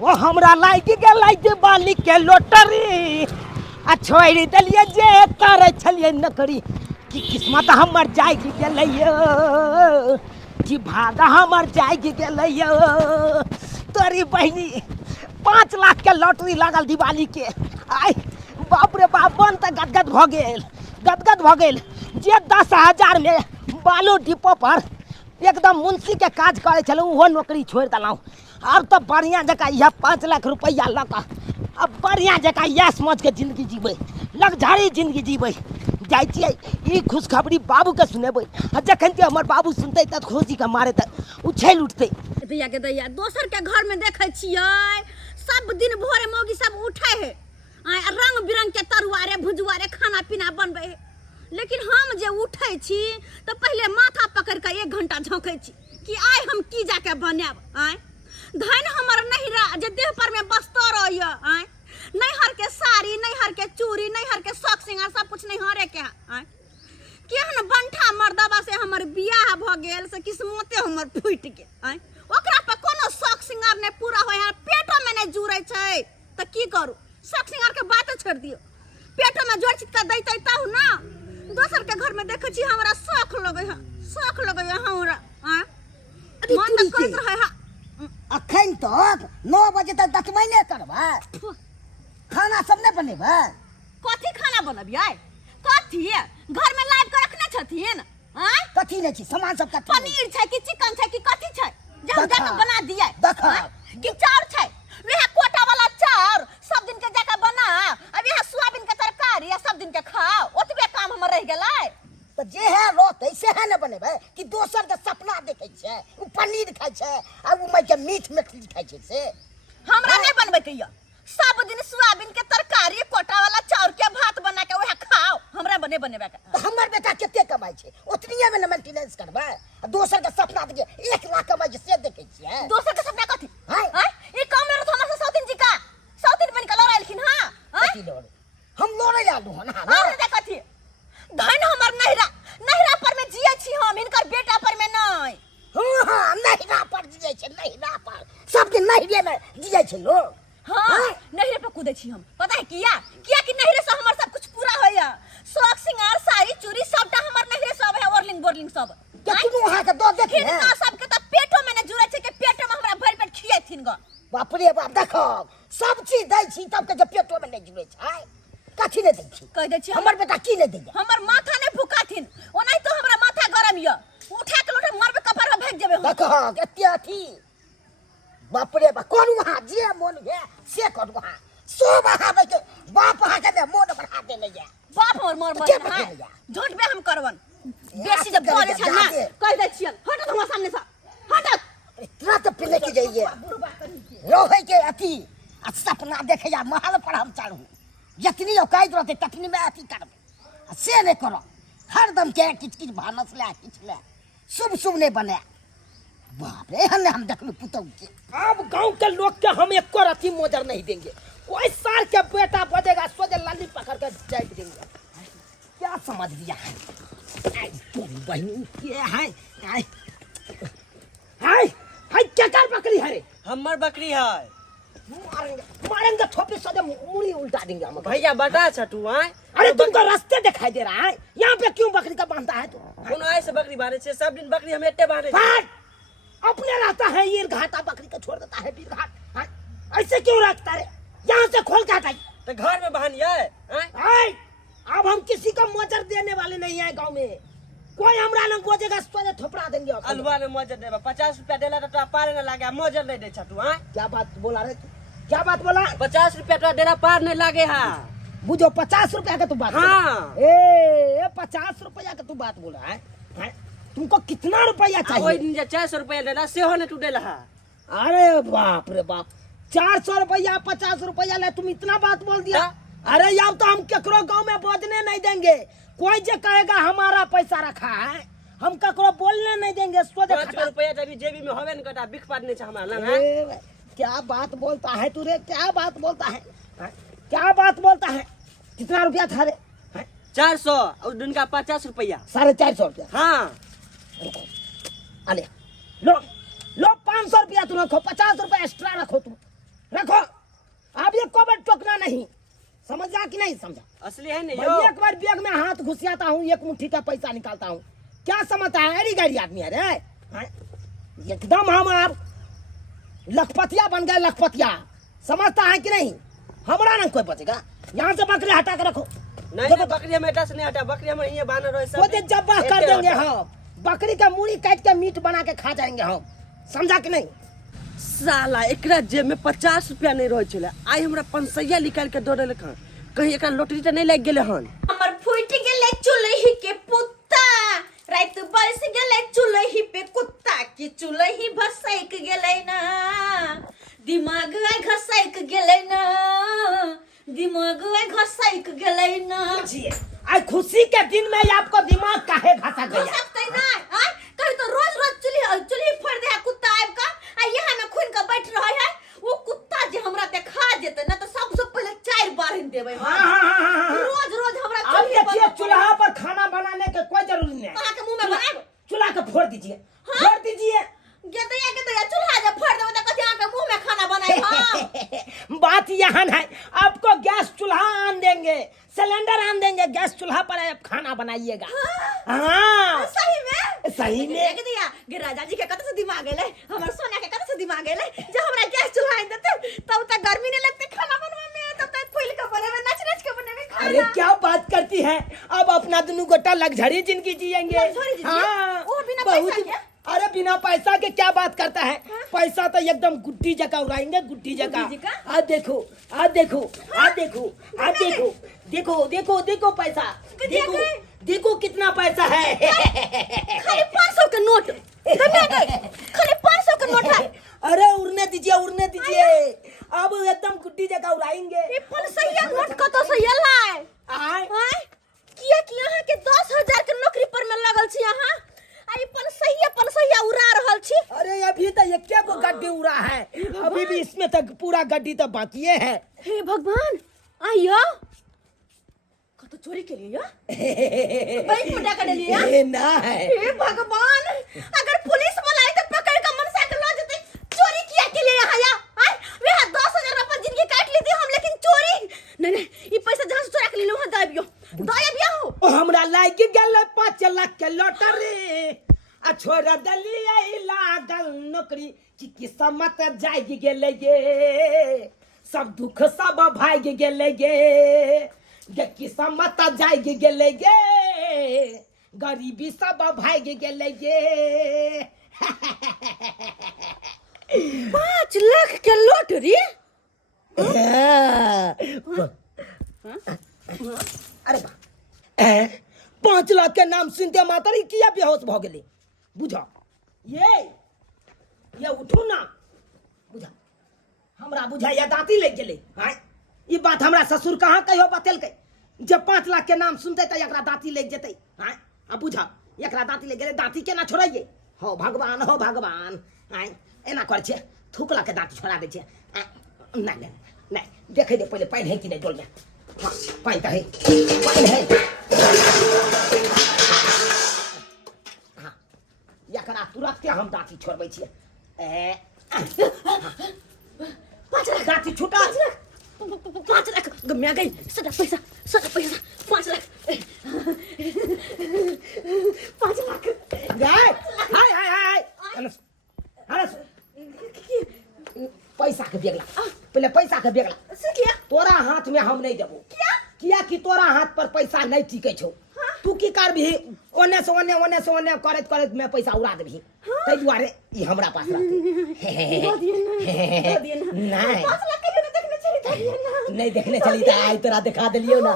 वो हमरा लाइक गेलै दिवाली के लोटरी आ छोड़ि देलिए जे करे छलिए नौकरी कि किस्मत हमर जाग गेलै यौ कि भाग हमर जाग गेलै यौ तोरी बहिनी 5 लाख के लॉटरी लागल दिवाली के आय बाप रे बाप बन तऽ गदगद भऽ गेल जे 10,000 में बालू डिपो पर एकदम मुंशी के काज करे छलहुँ वो नौकरी छोड़ दिलहुँ। अब तो बढ़िया जगह यह 5 लाख रुपया लगा अब बढ़िया जगह यह समझ के जिंदगी जीबे लग्जरी जिंदगी जीबे जाइए ई खुशखबरी बाबू के सुनेबे जखन कि हमर बाबू सुनते त खुशी के मारे त उछल उठते। दैया के दैया दोसर के घर में देखे छियै सब दिन भोरे मौगी सब उठे है रंग बिरंग के तरुआ रे भुजुआ रे खाना पीना बनबे है लेकिन हम जे उठे छी तो पहले माथा पकड़ के 1 घंटा झोंके छी कि आइ हम की जाके बनाब आय धन हमर नहिरा जे देह पर में बस्तर रहय आय नैहर के साड़ी नैहर के चूड़ी नैहर के शौक सिंगार सब कुछ नैहरे के आय केहन बंठा मर्दबा से हमर बियाह भ गेल से किस्मते हमर फूट के आय ओकरा पे कोनो शौक सिंगार ने पूरा होय है पेटो में ने जुड़ै छै त की करू शौक सिंगार के बात छोड़ दियो पेटो में जोड़ चित के दैतै ताहू ना दोसर के घर में देखे छी हमरा शौक लगे है हमरा हां मन त करत रहे है अखन तक 9 बजे तक दतमै ने करबै खाना सब ने बनेबै कथी खाना बनबियै कथी घर में लाइव के रखने छथिन हां कथी नै छी सामान सब कथी पनीर छै कि चिकन छै कि कथी छै जे हम जाके बना दियै देखा कि चाउर छै वह कोटा वाला चाउर सब दिन के जाके बना अब यह सोयाबीन के तरकारी या सब दिन के खाओ ओतबे काम हमर रह गेलै तो जे है रोते से है ने बनेबै कि दोसर के सपना देखे छै उ पनीर खाय छै आ उ मैं के मीट मछली खाय छै से हमरा नहीं बनबै के य सब दिन सोयाबीन के तरकारी कोटा वाला चाउर के भात बना के वह खाओ हमरा बने बनेबे के तो हमर बेटा केते कमाई छै ओतनिए में न मेंटेनेंस करबै दोसर के सपना देखे 1 लाख कमाई छै से देखे छियै दोसर के सपना कथी हां ई काम लड़ हमर से सौतिन जी का सौतिन बन के लड़ाइलखिन हां कथी लोड़े हम लोड़े आलू हन हां और देख कथी धन हमर नहिरा पर में जियै छी हम इनकर बेटा पर में नहीं हां नहिरा पर जियै छै नहिरा पर सबके नहिरे में जियै छै लोग हां नहिरे पर कूदै छी हम पता है किया कि नहिरे से हमर सब कुछ पूरा होया शौक सिंगार साड़ी चूड़ी सबटा हमर नहिरे सब है ओरलिंग बोरलिंग सब केतनो अहाँ के दो देख ना सबके त पेटो में न जुड़ै छै कि पेटो में हमरा भर पेट खिएथिन ग बाप रे बाप देखो सब चीज दै छी तब के जे पेटो में नै जुड़ै छै कथी नै दै छी कह दै छी हमर बेटा की नै दैया हमर माथा नै भुकाथिन ओनाइ तो हमरा माथा गरम य उठा के लोटे मरबे कपार में भेज देबे देखो एते अथी बाप रे बाप करू अहाँ जे मन है से करू अहाँ सब अहाँ के बाप अहाँ के मन बढ़ा देले या बाप और मर हां झूठ बे हम करवन बेसी जब बोले छ ना कह दै छियन हट हमरा सामने से हट इतना तो पिले की जाइए रोहे के अथी आ सपना देखे या महल पर हम चढ़ू जितनी औकात रहते ततनी में अथी करबे से नहीं करो हरदम के किच भानस ले किच ले शुभ नहीं बने बाप रे हम देखलू पुतौ के अब गांव के लोग के हम एको रति मोजर नहीं देंगे कोई सार के बेटा बजेगा सोजे लाली पकड़ के जाए देंगे क्या समझ लिया है आई तोरी बहनी के है आई हाय हाय क्या कर बकरी है रे हमर बकरी है मारेंगे थोपी सोजे मुड़ी उल्टा देंगे हम भैया बता छटू आए अरे तुमको रास्ते दिखाई दे रहा है यहाँ पे क्यों बकरी का बांधता है तू कौन आए से बकरी बांधे छे सब दिन बकरी हम एटे बांधे छे अपने रहता है ये घाटा बकरी को छोड़ देता है बीर घाट ऐसे क्यों रखता है यहाँ से खोल के हटाई तो घर में बांधिए अब हम किसी को मोजर देने वाले नहीं है गांव में कोई हमरा न बोझेगा सोजे थोपड़ा देंगे अलवा ने मोजर देबा 50 रुपया देला तो पार न लागे मोजर नहीं दे छटू हां क्या बात बोला रे तू क्या बात बोला 50 रुपया तो देला पार नहीं लागे हां बुझो 50 रुपया का तू बात हाँ। ए 50 रुपया का तू बात बोला है तुमको कितना रुपया चाहिए ओइ दिन जे 400 रुपया देला सेहो ने तू देला अरे बाप रे बाप 400 रुपया 50 रुपया ले तुम इतना बात बोल दिया अरे यार तो हम केकरो गांव में बोझने नहीं देंगे कोई जो कहेगा हमारा पैसा रखा है हम ककरो बोलने नहीं देंगे सोचे 5 रुपया जब जेबी में होवे न कटा बिख पादने छ हमरा लंग क्या बात बोलता है तू रे क्या बात बोलता है क्या बात बोलता है कितना रुपया था रे 400 और दिन का 50 रुपया 450 रुपया हाँ अरे लो लो 500 रुपया तुम रखो 50 रुपया एक्स्ट्रा रखो तुम रखो, अब ये कबर टोकना नहीं, समझा कि नहीं समझा? असली है नहीं भाई यो। एक बार बैग में हाथ घुसियाता हूँ, एक मुट्ठी का पैसा निकालता हूँ, क्या समझता है? अरे गरीब आदमी है रे, हाँ? एकदम हम आप लखपतिया बन गए, लखपतिया, समझता है कि नहीं? हमारा ना कोई बचेगा, यहाँ से बकरी हटा के रखो। नहीं बकरी हमें एटा से नहीं हटा, बकरी हमें ये बानर रहे सब। वो तो जब्बा कर देंगे हम, बकरी का मूड़ी काट के मीट बना के खा जाएंगे हम, समझा कि नहीं? साला एकरा जेब में 50 रुपया नहीं रहे चले, आई हमरा 500 निकाल के दौड़े लेखा, कहीं एकरा लॉटरी तो नहीं लग गेले हन। हमर फूट गेले चुलही के पुत्ता, रात बरस गेले चुलही पे कुत्ता की चुलही भसैक गेले ना, दिमाग आय घसैक गेले ना, दिमाग आय घसैक गेले ना। आज खुशी के दिन में आपको दिमाग काहे घसा गया? घसकते ना, हां कहीं तो रोज रोज चुलही फोड़ दे कुत्ता आब का, आ यहां में खुन के बैठ रहे है, वो कुत्ता जे हमरा देखा जेते ना तो सबसे पहले 4 बार देबै। हां रोज रोज हमरा अब देखिए चूल्हा पर खाना बनाने के कोई जरूरी नहीं है, कहां के मुंह में बनाएब, चूल्हा को फोड़ दीजिए, फोड़ दीजिए। गेतया चूल्हा जब फोड़ देबो त कथि अहाँ के मुंह में खाना बनाई? हां बात यहाँ है, आपको गैस चूल्हा आन देंगे, सिलेंडर आन देंगे, गैस चूल्हा पर आप खाना बनाइएगा। हाँ सही में, सही में। देख दिया गे राजा जी के कत से दिमाग गेले, हमर सोना के कत से दिमाग गेले, जब हमरा गैस चूल्हा आन देते तब तक गर्मी नहीं लगती खाना बनवा में, तब तक फूल के बने में नच नच के बने में खाना। अरे क्या बात करती है, अब अपना दोनों गोटा लग्जरी जिंदगी जिएंगे। लग्जरी जिंदगी? हाँ वो बिना बहुत- पैसा के? अरे बिना पैसा के क्या बात करता है, पैसा तो एकदम गुड्डी जगह उड़ाएंगे, गुड्डी जगह। गुड्डी जगह? आ देखो, आ देखो, आ देखो, आ देखो, देखो देखो देखो पैसा, देखो देखो कितना पैसा है। खाली 500 के नोट, खाली 500 के नोट है। अरे उड़ने दीजिए, उड़ने दीजिए, अब एकदम गुड्डी जगह उड़ाएंगे। ये 500 नोट कत से लाए? आए किया कि यहाँ के 10,000 के नौकरी पर में लगल छी अहाँ, आई 500 उड़ा रहल छी। अरे अभी तो एक गो गड्डी उड़ा है, अभी भी इसमें तक पूरा गड्डी तो बाकी है। हे भगवान, आइयो कत चोरी के लिए बैंक में डाका लिए ये ना है। हे भगवान, अगर पुलिस बुलाई तो पकड़ के मनसा के लो जते, चोरी किया के लिए यहाँ या आय वे 10,000 रुपया जिंदगी काट ली थी हम, लेकिन चोरी नहीं, ये पैसा जहां से चोरा के ले लो दाबियो हो। ओ हमरा लाग गेल 5 लाख के लॉटरी, आ छोड़ दलिए लागल नौकरी की किस्मत जाग गेले गे, सब दुख सब भाग गेले गे, किस्मत जाग गेले गे, गरीबी सब भाग गेले गे। 5 लाख के लॉटरी? अरे 5 लाख के नाम सुनते मातर किया बेहोश भ गेले, बुझा ये उठू ना, बुझा हमरा बुझाइया दांती लग गेले। हां ई बात हमरा ससुर कहाँ कहियो बतेलकै, जब 5 लाख के नाम सुनते त एकरा दांती लग जेतै। हां अब बुझा एकरा दांती लग गेले, दांती केना छोड़ाइए? हो भगवान, हो भगवान। हां एना कर छे, थुकला के दांती छोड़ा दे छे। नहीं नहीं नहीं, देखे दे पहले पाइन है कि नहीं डोल में। हाँ पाइन तो है, पाइन है। हाँ एकरा तुरंत हम दांती छोड़बै छियै। 5 लाख दांती छूटा, 5 लाख गम्या गई, सारा पैसा 5 लाख 5 लाख हाय हाय हाय हाय अरे पैसा के बेगला, पहले पैसा के बेगला से किया तोरा हाथ में हम नहीं देबो। किया कि तोरा हाथ पर पैसा नहीं टिकै छौ। तू की करबही, ओने से ओने करत करत मैं पैसा उड़ा देबही, तै दुआरे ई हमरा पास रहतै। दो दिए ना नहीं 5 लाख के ना देखने चली था ना, नहीं देखने चली त आई तोरा दिखा देलियो ना।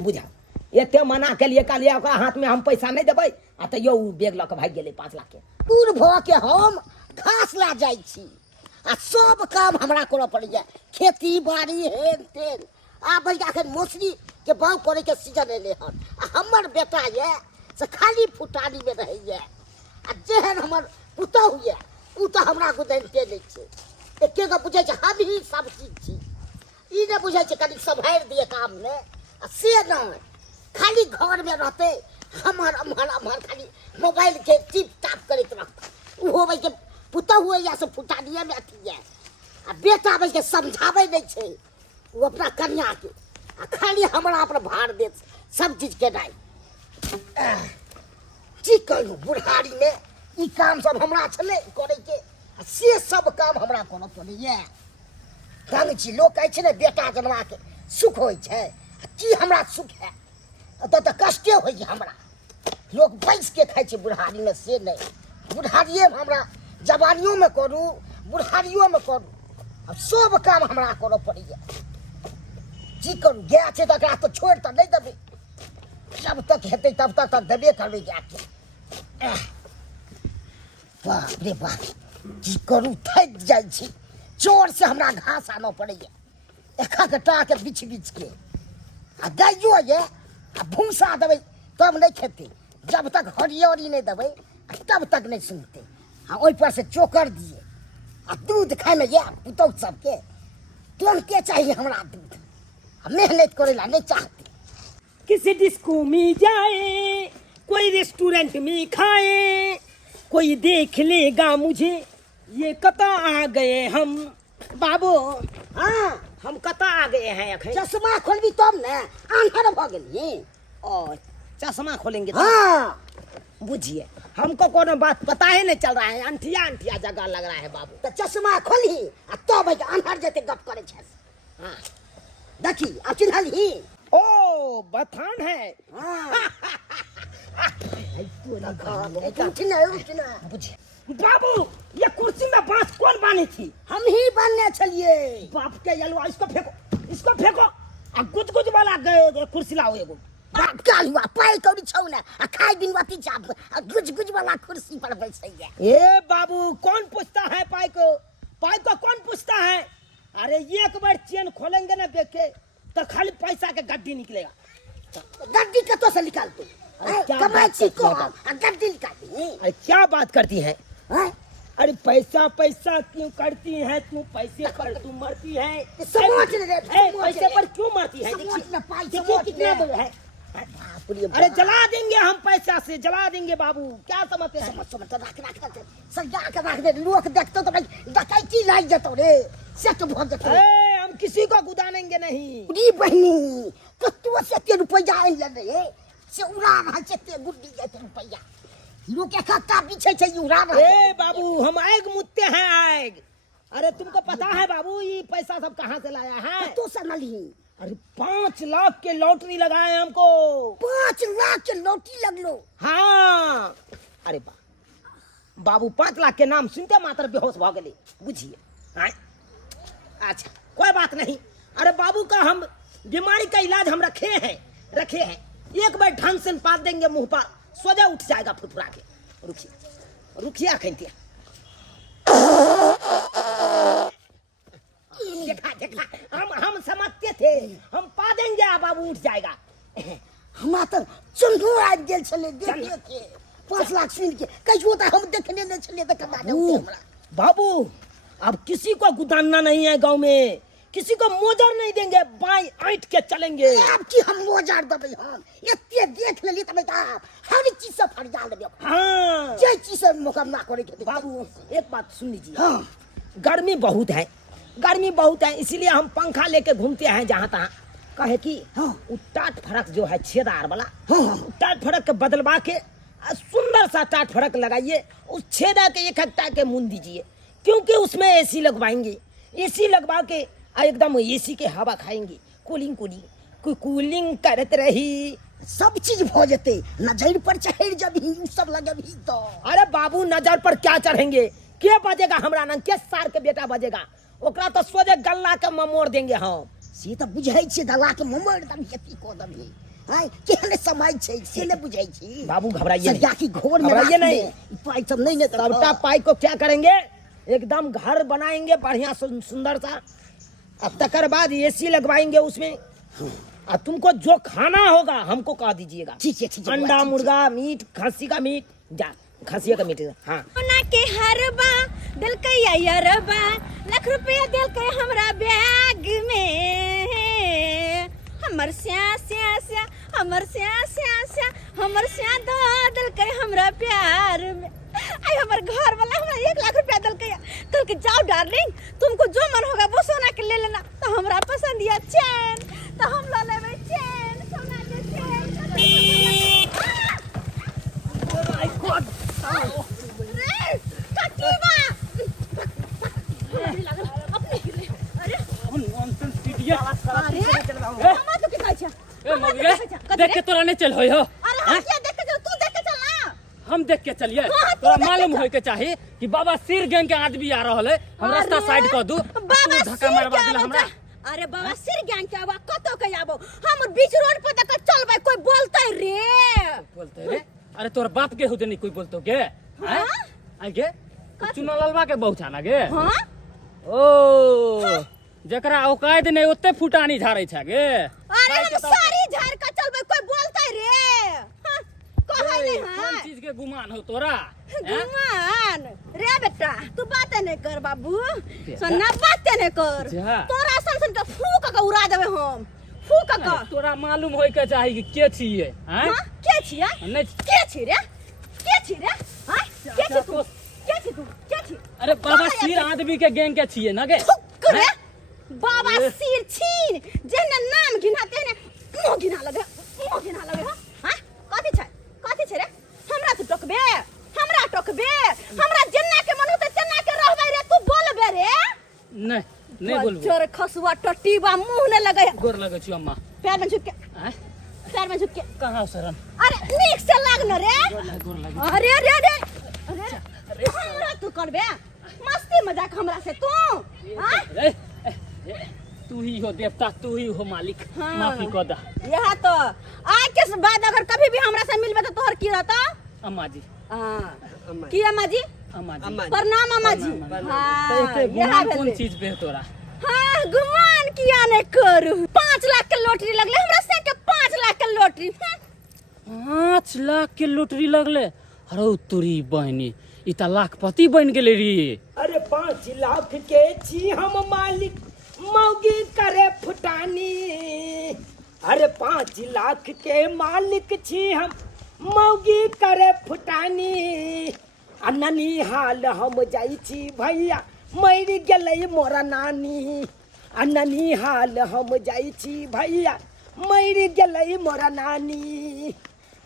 बुझा एते मना के लिए कहलिए ओकरा हाथ में हम पैसा नहीं देबै, आ त यो बेग लऽ के भाग गेलै 5 लाख के। दूर भ के हम घास ला जाइ छी, आ सब काम हमरा करऽ पड़ैया, खेती बाड़ी हेन तेन। आब अखन मौसरी के बाग करे के सीजन एले हन, आ हमर बेटा ये से खाली फुटानी में रहैया, आ जेहन हमर पुतहु ये उ त हमरा गुदैनते नहि छै। एके गो बुझै छै हम ही सब चीज छी, ई नहि बुझै छै कनि सम्हारि दिए काम ने, आ से नहि खाली घर में रहते, हमर अम्हर खाली मोबाइल के टिप टाप करैत रहते। वो भाई के पुता हुए या से फुटानिया में अथी है आ बेटा भाई के समझावे नहीं छे वो अपना कन्या के आ खाली हमरा अपना भार दे सब चीज के नहीं की कहूं बुढ़ारी में ई काम सब हमरा छले करे के आ से सब काम हमरा कोनो पड़ैया ढंग छी लोग कहै छै ने बेटा जनवा के सुख होय छै की हमरा सुख है तो कष्टे होय छै हमरा लोग बैस के खाइ छै बुढ़ारी में से नहीं बुढ़ारिये में हमरा जवानियों में करू बुढ़ारियों में करू अब सब काम हमरा करो पड़ैया की करू गाय छै तकरा तो छोड़ तो नहीं देबै जब तक हेतै तब तक देबे करबै गाय के बाप रे बाप की करू थक जाइ छी चोर से हमरा घास आनो पड़ैया एक के बिछ बिछ के आ गाइयो ये आ भूसा देबै तब नहीं खेते जब तक हरियरी नहीं देबै तब तक नहीं सुनते आ ओहि पर से चोकर दिए आ दूध खाए में ये पुतौह सबके तुरंते चाहिए हमरा दूध आ मेहनत करेला नहीं चाहते किसी डिस्को में जाए कोई रेस्टोरेंट में खाए कोई देख लेगा मुझे ये कता आ गए हम बाबू हाँ हम कता आ गए हैं अखन चश्मा खोलबी तब ने आन्हर भ गेली और चश्मा खोलेंगे तो हाँ बुझिए हमको कोनो बात पता ही नहीं चल रहा है अंठिया अंठिया जगह लग रहा है बाबू तो चश्मा खोली आ तब भाई आन्हर जते गप करे छै हाँ देखी अब चिन्हली ओ बथान है हाँ बुझिए बाबू ये कुर्सी में बांस कौन बानी थी हम ही बनने छलिए बाप के यलवा इसको फेंको आ गुज गुज वाला कुर्सी लाओ एगो बाप का हुआ पाई कौड़ी छौ ना आ खाई दिन वाती चाप आ गुज गुज वाला कुर्सी पर बैठैया ए बाबू कौन पूछता है पाई को कौन पूछता है अरे एक बार चेन खोलेंगे ना देख के तो खाली पैसा के गड्डी निकलेगा गड्डी कतो से निकाल तू अरे क्या कमाई बात छी करती को है बाप? आ गड्डी निकाल अरे क्या बात करती है अरे पैसा पैसा क्यों करती है तू पैसे पर तू मरती है समझ रे पैसे पर क्यों मरती है समझ ना पाई देखिए कितना दूर है अरे जला देंगे हम पैसा से जला देंगे बाबू क्या समझते हैं समझ रख सजा के रख दे लोग देखतो तो भाई डकैती लाग जतो रे सेट भ जतो अरे हम किसी को गुदानेंगे नहीं री बहनी कत्तो से ते रुपया आइ ले से उड़ा रहा से ते गुड्डी जाते रुपया लोग के खाता पीछे छै उड़ा रहा ए बाबू हम आएग मुत्ते हैं आएग अरे तुमको पता है बाबू ये पैसा सब कहाँ से लाया है तो समझली अरे 5 लाख के लॉटरी लगाए हमको 5 लाख के लौटी लगलो हाँ अरे बाबू 5 लाख के नाम सुनते मात्र बेहोश भ गए बुझिए अच्छा कोई बात नहीं अरे बाबू का हम बीमारी का इलाज हम रखे हैं एक बार ढंग से पात देंगे मुंह पर सोजा उठ जाएगा फुटफुरा के रुकिए खैतिया देखा हम समझते थे हम पा देंगे बाबू उठ जाएगा हमरा तो चंदो आबि गेल छले देखे के 5 लाख सुन के कहियो त हम देखने नहीं छले त कमा दे हमरा बाबू अब किसी को गुदानना नहीं है गांव में किसी को मोजर नहीं देंगे बाई ऐंठ के चलेंगे अब की हम मोजर दबे हम एते देख लेली तबे त हर चीज से फरिया लेबे हाँ जे चीज से मुकम्मा करे के बाबू एक बात सुन लीजिए हाँ गर्मी बहुत है इसीलिए हम पंखा लेके घूमते हैं जहाँ तहाँ कहे कि हाँ टाट फड़क जो है छेदार वाला हाँ टाट फड़क के बदलवा के सुंदर सा टाट फड़क लगाइए उस छेदा के एक हट्टा के मुन दीजिए क्योंकि उसमें एसी लगवाएंगे एसी लगवा के एकदम एसी के हवा खाएंगे कूलिंग करत रही सब चीज भ जते नजर पर चढ़ जबी सब लगबी तो अरे बाबू नजर पर क्या चढ़ेंगे के बजेगा हमरा न के सार के बेटा बजेगा ओकरा तो सोजे गल्ला के ममोड़ देंगे हम से त बुझै छी गल्ला के ममोड़ दम खेती को दबी हाय केहने समय छै से ने बुझै छी बाबू घबराइए सजा की घोर में घबराइए नहीं पाई सब नहीं सबटा पाई को क्या करेंगे एकदम घर बनाएंगे बढ़िया सुंदर सा अब तकर बाद एसी लगवाएंगे उसमें और तुमको जो खाना होगा हमको कह दीजिएगा ठीक है अंडा मुर्गा मीट खस्सी का मीट जा खस्सी का मीट हाँ सोना के हरबा दिल के यारबा लाख रुपया दिल के हमरा बैग में हमर स्या स्या स्या हमर स्या स्या स्या हमर स्या दो दिल के हमरा प्यार में आई हमारे घर वाला हमरा 1 लाख रुपया दल के जाओ डार्लिंग तुमको जो मन होगा वो सोना के ले लेना। तो हमरा पसंद या चैन तो हम ला लेबै चैन सोना के चैन। ओ माय गॉड रे कटीबा अपने गिरे। अरे नॉनसेंस इडियट अरे मामा तो के कहै छ ए मौगी देख के तोरा नहीं चल होय हो। अरे हम क्या देख के चल तू देख के चल ना। हम देख के चलिए हाँ, तू तोरा देख के मालूम चल। होय के चाही कि बाबा सिर गैंग के आदमी आ रहल है। हम रास्ता अरे, साइड कर दू बाबा तू धक्का मारवा दिला हमरा। अरे बाबा सिर गैंग के आवा कतो के आबो हम बीच रोड पर तक चलबै कोई बोलतै रे। बोलते रे अरे तोर बाप के होदे नहीं कोई बोलतो के हैं हाँ? आगे चुना ललवा के बहुत छाना गे हां ओ जकरा औकात नहीं ओते फुटानी झाड़ै छ गे। अरे हम सारी झाड़ का चलबै कोई बोलतै रे। हाँ, कहै नहीं कौन है चीज के गुमान हो तोरा हैं? गुमान रे बेटा तू बात नहीं कर बाबू सन्ना बात नहीं कर जा। तोरा सन के फूक के उड़ा देबै हम फूक के। अरे, तोरा मालूम होय के चाही कि के छिए हैं हां के छिया नहीं के छी रे के छी रे हां के छी तू के छी तू के छी। अरे बाबा सिर आदमी के गैंग के छिए ना गे थुक रे बाबा सिर छीन जेने नाम गिना तेने मुंह गिना लगे हां कथि छै रे हमरा तू टोकबे हमरा जेना के मन होते तेना के रहबै रे तू बोलबे रे। नहीं बोलबो चोर खसुआ टट्टीबा मुंह ने लगे गोर लगै छी अम्मा पैर में झुक के हैं पैर में झुक के। कहां शरण अरे नीक से लाग न रे। गोर लगे अरे रे रे अरे हमरा तू करबे मस्ती मजाक हमरा से तू हां ए, तू ही हो देवता तू ही हो मालिक हाँ। माफी कर दा यह तो आज के बाद अगर कभी भी हमरा से मिलबे तो तोहर की रहता। अम्मा जी की अम्मा जी अम्मा जी प्रणाम अम्मा जी। तो एते यह गुमान भेलै। कौन चीज पे तोरा हाँ गुमान किया नहीं करू 5 लाख के लॉटरी लगले हमरा से के 5 लाख के लॉटरी। 5 लाख के लॉटरी लगले अरे तोरी बहनी ई त लाखपति बन गेले रे। अरे 5 लाख के छी हम मालिक मौगी करे फुटानी। अरे 5 लाख के मालिक छी हम मौगी करे फुटानी। आ ननी हाल हम जाइ छी भैया मरि गेलै मोरा नानी। आ ननी हाल हम जाइ छी भैया मरि गेलै मोरा नानी।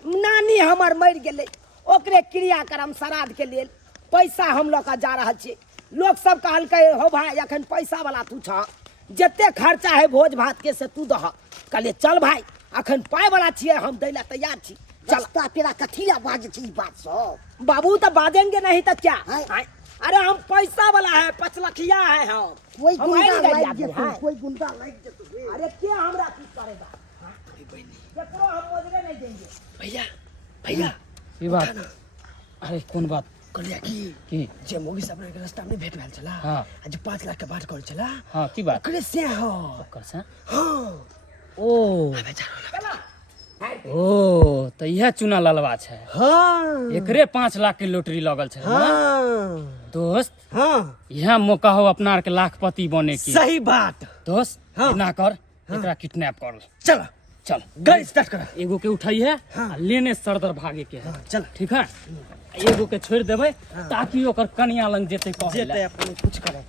नानी हमर मरि गेलै ओकरे क्रियाक्रम श्राद्ध के लेल पैसा हम लऽ कऽ जा रहल छी। लोग सब कहलकै हो भाई अखन पैसा वाला तू छ जते खर्चा है भोज भात के से तू दह। कहलिए चल भाई अखन पाय वाला छिए हम दै ला तैयार छी चल। चलता तेरा कथी ला बाज छी बात सब बाबू तो बाजेंगे नहीं तो क्या हैं? हैं? अरे हम पैसा वाला है 5 लखिया है हम कोई हम गुंडा आएंगे लाग जाते जेतौ हैं। कोई गुंडा लाग जेतौ अरे क्या हमरा की करेगा केकरो हम मोजरे नहीं देंगे। भैया ई बात अरे कौन बात कहलिया की जे मोगी सब के रास्ता में भेट भेल छला हाँ। आज 5 लाख के बात कर छला हां की बात ओकरे से हो कर सा हां ओ चला ओ त इहे चुना ललवा छै हां एकरे 5 लाख के लॉटरी लगल छै ना? हां दोस्त हां यह मौका हो अपना आर के लाखपति बने की सही बात दोस्त हाँ। ना कर एकरा किडनैप कर ले। चल चल गाड़ी स्टार्ट कर एगो के उठाई है हाँ। आ लेने सरदर भागे के है चल ठीक है एगो के छोड़ देबै ताकि ओकर कनिया लंग जेते कहे जेते ले। अपन कुछ करे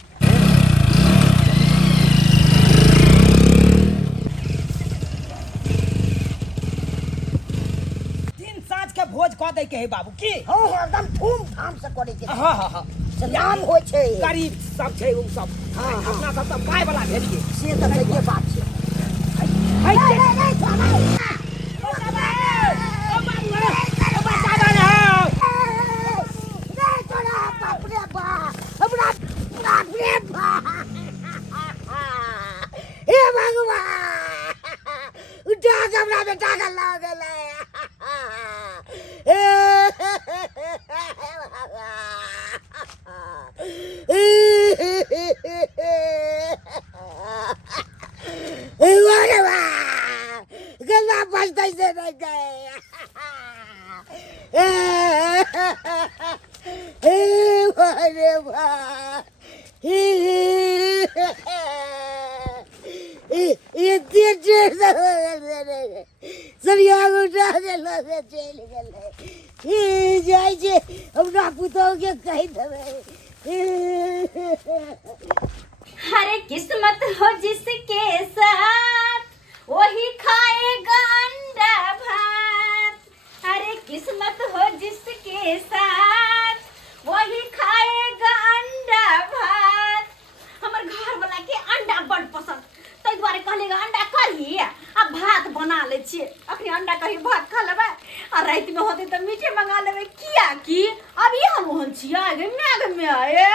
दिन साँझ के भोज कह दे के है बाबू की हां एकदम धूमधाम से करे के हाँ हाँ हाँ सलाम होय छै गरीब सब छै उ सब हाँ, हाँ। अपना सब तो पाय वाला भेलिए से त के बात छै है नहीं नहीं नहीं थाना गला बजते से नहीं गए अरे वाह ये सरिया उठा के चल गए जाय जे हमरा पुतौ के कहि देबै। अरे किस्मत हो जिसके साथ वही खाएगा अंडा भात। अरे किस्मत हो जिसके साथ वही खाएगा अंडा भात। हमर घर वाला के अंडा बड़ पसंद, ताहि दुआरे कहलेगा अंडा करी आ भात बना ले छिए। अखनी अंडा करी भात खा लेबै आ रात में होते तो मीठे मंगा लेबै। किया कि अभी हम ओहन छियै आगे में आए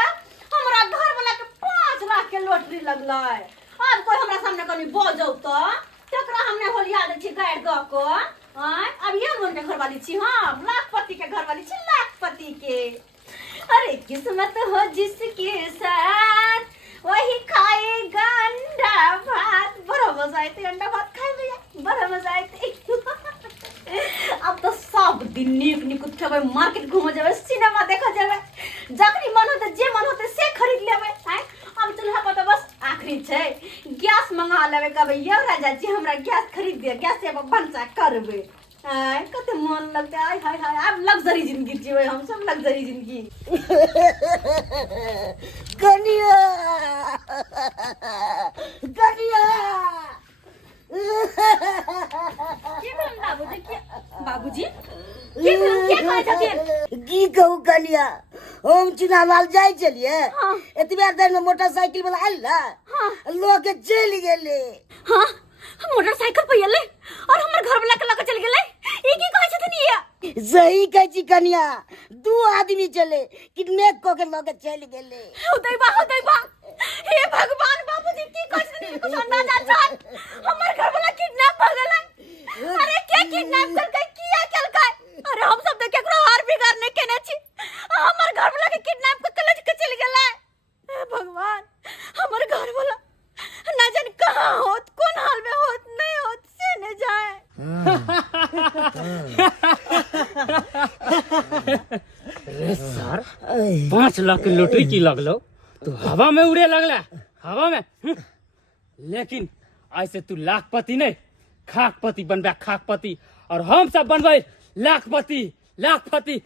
हमरा घर वाला के 5 लाख के लॉटरी लगलै। अब कोई हमरा सामने कनी बजौ तो तकरा हमने होलिया दे छी गाड़ द को। अब ये मन के घरवाली छी हम, लाखपति के घरवाली छी, लाखपति के। अरे किस्मत हो जिसके साथ वही खाएगा अंडा भात। बड़ा मजा आते अंडा भात खाए में, बड़ा मजा आते। अब तो सब दिन नीक नीक उठबै, मार्केट घूम जाबै, सिनेमा देखा जाबै, जखनी मन होते जे मन होते से खरीद लेबै। अब चूल्हा पर तो बस आखिरी छै गैस मंगा लेबै, कहबै यौ राजा जी हमरा गैस खरीद दे, गैस से भनसा करबै। कते मन लगते। आय हाय हाय, अब लग्जरी जिंदगी जीबै हम सब, लग्जरी जिंदगी। कनिया कनिया के भेल बाबूजी? के बाबूजी के भेल? के कहै छथिन? की कहू कनिया, हम चुनाव जाय छलियै, एतबे देर में मोटरसाइकिल वाला आयल ना, लोग के चलि गेले। हां मोटरसाइकिल पे एले और हमर घर वाला के लग चल गेलै। ई की कहै छथिन? ये सही कहै छी कनिया, 2 आदमी चले किडनैप क के लगे चलि गेले। होतै बा हे भगवान, बाबूजी की कहै छथिन? कुछ अंदाजा छै? हमर घर वाला किडनैप भ गेलै। अरे के किडनैप करकै, किया केलकै? अरे हम सब त केकरो हार बिगाड़ नै केने छी, हमर घर वाला के किडनैप क के ले के चल गेलै। हे भगवान, हमर घर वाला ना जाने कहाँ होत, कौन हाल में होत, नहीं होत से न जाए। अरे सर 5 लाख की लॉटरी की लगलो तू हवा में उड़े लगला, हवा में। लेकिन ऐसे तू लाखपति नहीं खाकपति बनबे, खाकपति, और हम सब बनबे लाखपति, लाखपति।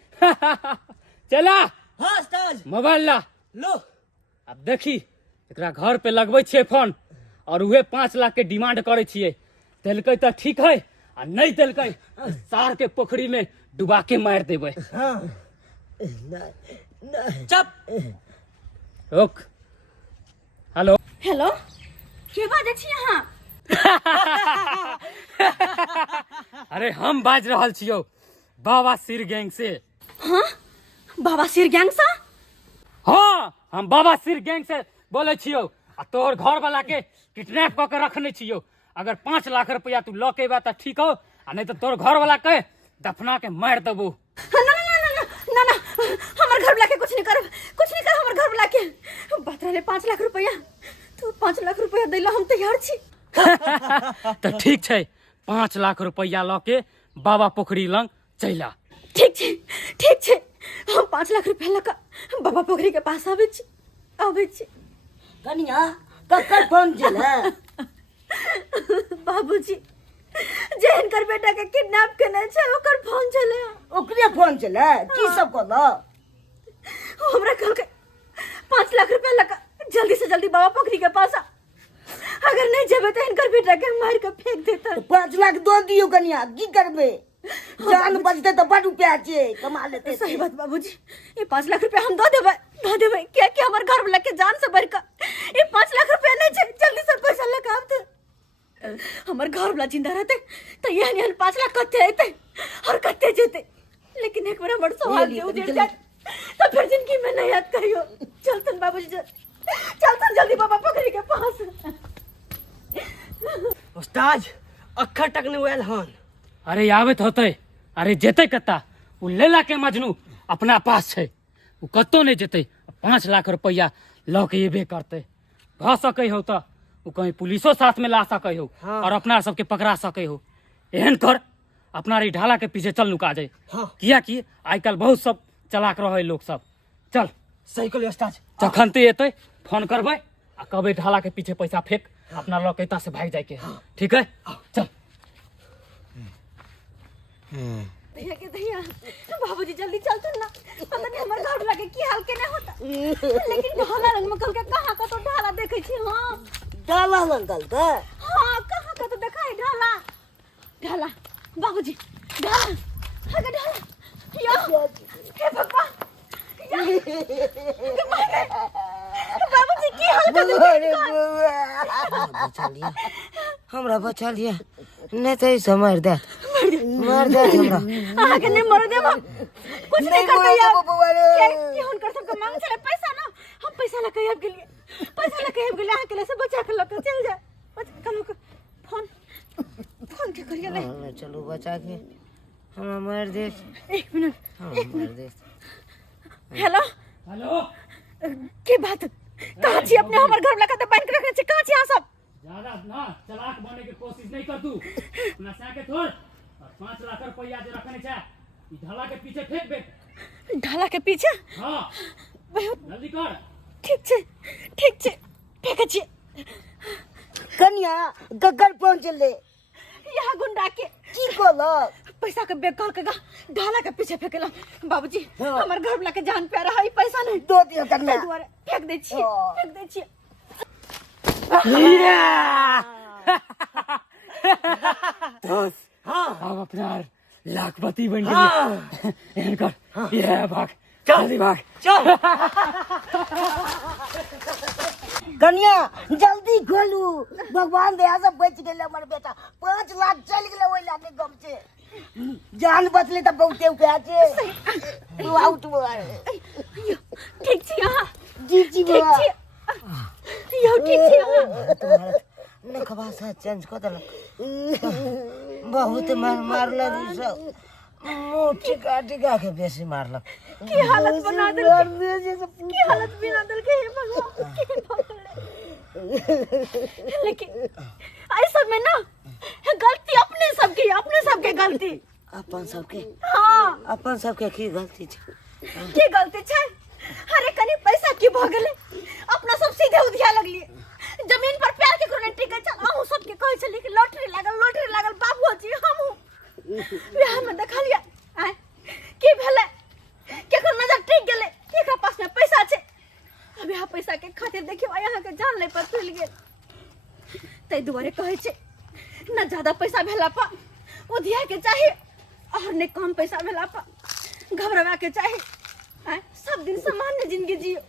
चला हाँ उस्ताद मोबाइल ला लो। अब देखी एकरा घर पे लगबै छियै फोन, और उहे 5 लाख के डिमांड करे छियै। देलकै तो ठीक है, आ नहीं देलकै सार के पोखरी में डुबा के मार देबै। चुप। रुक। हेलो हेलो, के बाजै छी अहाँ? अरे हम बाज रहल छियौ बाबा सिर गैंग से। हाँ बाबा सिर गैंग सा? हाँ हम बाबा सिर गैंग से बोले छियौ, आ तोहर घर वाला के किडनैप क के रखने छियौ। अगर 5 लाख रुपया तू लऽ के बा त ठीक हो, आ नहीं तो तोहर घर वाला के दफना के मार देबो। ना हमर घर वाला के कुछ नहीं कर हमर घर वाला के। बात रहे 5 लाख रुपया, तू 5 लाख रुपया दैला हम तैयार छी। तो ठीक छै, 5 लाख रुपया लऽ के बाबा पोखरी लंग चैला। ठीक छै, हम 5 लाख रुपया लऽ के बाबा पोखरी के पास आबै छी। कनिया ककर फोन छले? बाबूजी जे हिनकर बेटा के किडनैप केने छै ओकर फोन छले। ओकरे फोन छले? की सब कहलो? हमरा कहलकै 5 लाख रुपया लगा, जल्दी से जल्दी बाबा पोखरी के पास आ, अगर नहीं जेबे तो इनकर बेटा के मार के फेंक देता। 5 लाख दो दियो कनिया, की करबे? जान बचते तो बड़ रुपया छे, कमा लेते। सही बात बाबूजी, ये 5 लाख रुपया हम दो देबै क्या हमर घर वाला के जान से बढ़ कर ये 5 लाख रुपया नहीं छै, जल्दी से पैसा लगा दे। हमर घर वाला जिंदा रहते तो यहन 5 लाख कते आते और कते जेते। लेकिन एक बार हमर सवाल उजड़ जाए तो फिर जिंदगी में नहीं याद करियो। चलतन बाबूजी, चलतन जल्दी बाबा पोखरी के पास। उस्ताद अखर तक नहीं हुआ हन। अरे आबत होते, अरे जेते कत्ता उ लेला के मजनू अपना पास छै, उ कत्तो नहीं जेते। 5 लाख रुपया लऽ के एबे करते। भ सकै हो तो उ कहीं पुलिसो साथ में ला सकै हो, और अपना सबके पकड़ा सकै हो। एहन कर अपना रे ढाला के पीछे चल नुका जाए। किया कि आजकल बहुत सब चलाक रहे लोग सब। चल सही कहलिए उस्ताद। जखन ते एते फोन करबै आ कहबै ढाला के पीछे पैसा फेंक, अपना लऽ के एता से भाग जाए के। ठीक है चल। भैया के भैया बाबूजी जल्दी चलते ना, पता नहीं हमारे घर लगे की हाल के नहीं होता। लेकिन ढाला रंग में कल के कहाँ का तो ढाला देखे छी। हाँ डाला लंगल था। हाँ कहाँ का तो देखा है ढाला। ढाला बाबूजी ढाला आगे ढाला या हे भगवान बाबूजी की हाल कर बचा लिया हमरा, बचा लिया नहीं तो ऐसा मार दे हमरा। आगे नहीं मर दे कुछ नहीं कर यार। ये हुन कर सबका मांग चले पैसा ना, हम पैसा ला के के लिए पैसा ला के लिए आके ले से बचा के लग चल जा। बचा कल फोन फोन के करिए ले चलो बचा के हमरा मार दे। 1 मिनट मार दे। हेलो हेलो की बात कहाँ छी अपने हमर घर लगा तो बैंक रखने छी। कहाँ छी आप सब? ज्यादा ना चालाक बनने की कोशिश नहीं कर तू। अपना साके छोड़ और 5 लाख रुपया जो रखने छे ई ढाला के पीछे फेंक दे। ढाला के पीछे? हां जल्दी कर। ठीक छे फेंके छी। कन्या गग्गर पहुंच ले यहाँ गुंडा के की कोलो पैसा के बेकार के ढाला के पीछे फेंकेला। बाबूजी हमर घर वाला के जान पे रहा पैसा नहीं दो दियो कन्या दुआरे फेंक दे छी। हम अपना लाखपति बन गए। एहन कर ये भाग जल्दी भाग चल। कन्या जल्दी खोलू, भगवान दया से बच गेले हमर बेटा। 5 लाख चल गेले ओइ लाने गम से। जान बचले त बहुते उपाय छे। तू आउट मार। ठीक छी यहाँ जी ठीक छी यो ठीक छी यहाँ। नखबा सा चेंज कर दल बहुत मारल सब मोटी टिका के बेसी मारल। की हालत बना दल की हालत बना दल के हे भगवान। लेकिन ऐसा में ना गलती अपने सबके गलती। अपन सबके? हाँ अपन सबके की गलती छे? की गलती छे? अरे कनी पैसा की भ गेले अपना सब सीधे उधिया लगलिए। जमीन पर पैर के कोने टिके चल अहू सबके कहै छली कि लॉटरी लागल बाबूजी हमहू बिहार में देखलिए आय की भेले केकर नजर टिक गेले केकरा पास में पैसा छे। अब यहाँ पैसा के खातिर देखियो यहाँ के जान ले पर तुल गेल। तै दुआरे कहै छे ना ज्यादा पैसा भेला पा उधिया के चाहिए और ने कम पैसा भेला पा घबरावा के चाहिए। आय सब दिन सामान्य जिंदगी जियो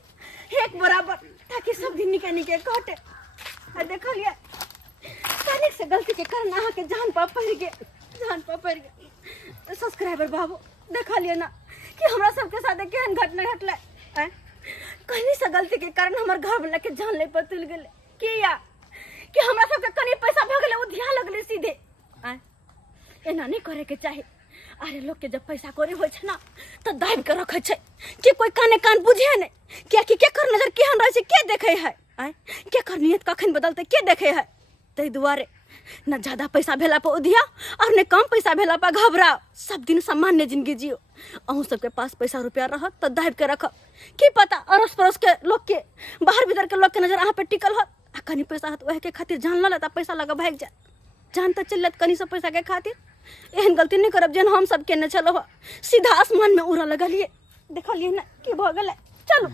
एक बराबर ताकि सब दिन निके कटे। देख लिया तनिक से गलती के कारण अहाँ के जान पा पड़ गए। सब्सक्राइबर बाबू देख लिया ना कि हमरा सबके साथ केहन घटना घटले। कहीं से गलती के कारण हमर घर वाला के जान ले पतुल गेले कि हमरा सबके कनी पैसा भ गेले उधिया लगले सीधे। एना नहीं करे के चाहिए। अरे लोग के जब पैसा कौड़ी हो छे ना तो दाब के रखे छे कि कोई काने कान बुझे नहीं क्या कि केकर नजर केहन रहे छे के देखे है। केकर नियत कखन बदलते के देखे है। तै दुआरे न ज्यादा पैसा भेला पर उधिया और न कम पैसा भेला पर घबराओ। सब दिन सामान्य जिंदगी जियो। अहूँ सबके पास पैसा रुपया रह तो दाब के रख की पता अड़ोस पड़ोस के लोग के बाहर भीतर के लोग के नजर अहाँ पे टिकल हो कनी पैसा हत वह के खातिर जान ल लेता पैसा लगा भाग जाए। जान तो चल कनी से पैसा के खातिर एहन गलती नहीं करब जेन हम सब केने चलो सीधा आसमान में उड़ा लगलिए। देखलिए ना की भ गेले। चलो